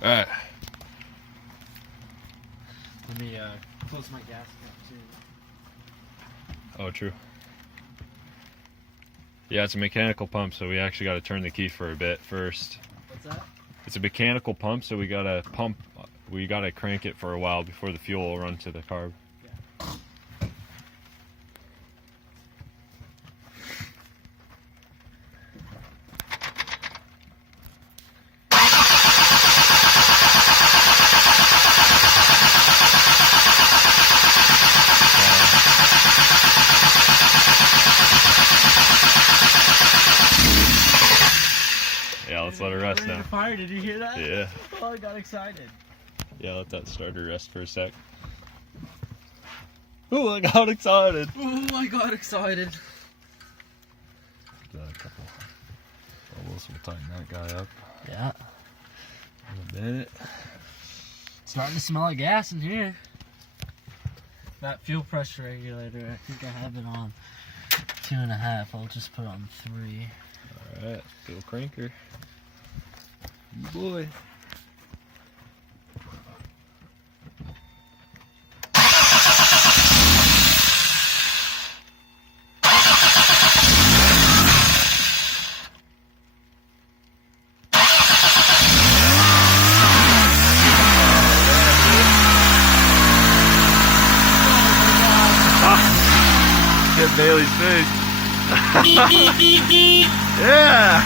All right. Let me close my gas cap too. Oh, true. Yeah, it's a mechanical pump, so we actually got to turn the key for a bit first. What's that? It's a mechanical pump, so we got to crank it for a while before the fuel will run to the carb. Yeah, let's let her rest now. Fire, did you hear that? Yeah. Oh, I got excited. Yeah, let that starter rest for a sec. Ooh, I got excited. Oh, I got excited. Got a couple bubbles. We'll tighten that guy up. Yeah. In a minute. Starting to smell like gas in here. That fuel pressure regulator, I think I have it on 2.5. I'll just put it on 3. Alright, fuel cranker. You boy. Get Bailey's face. Yeah!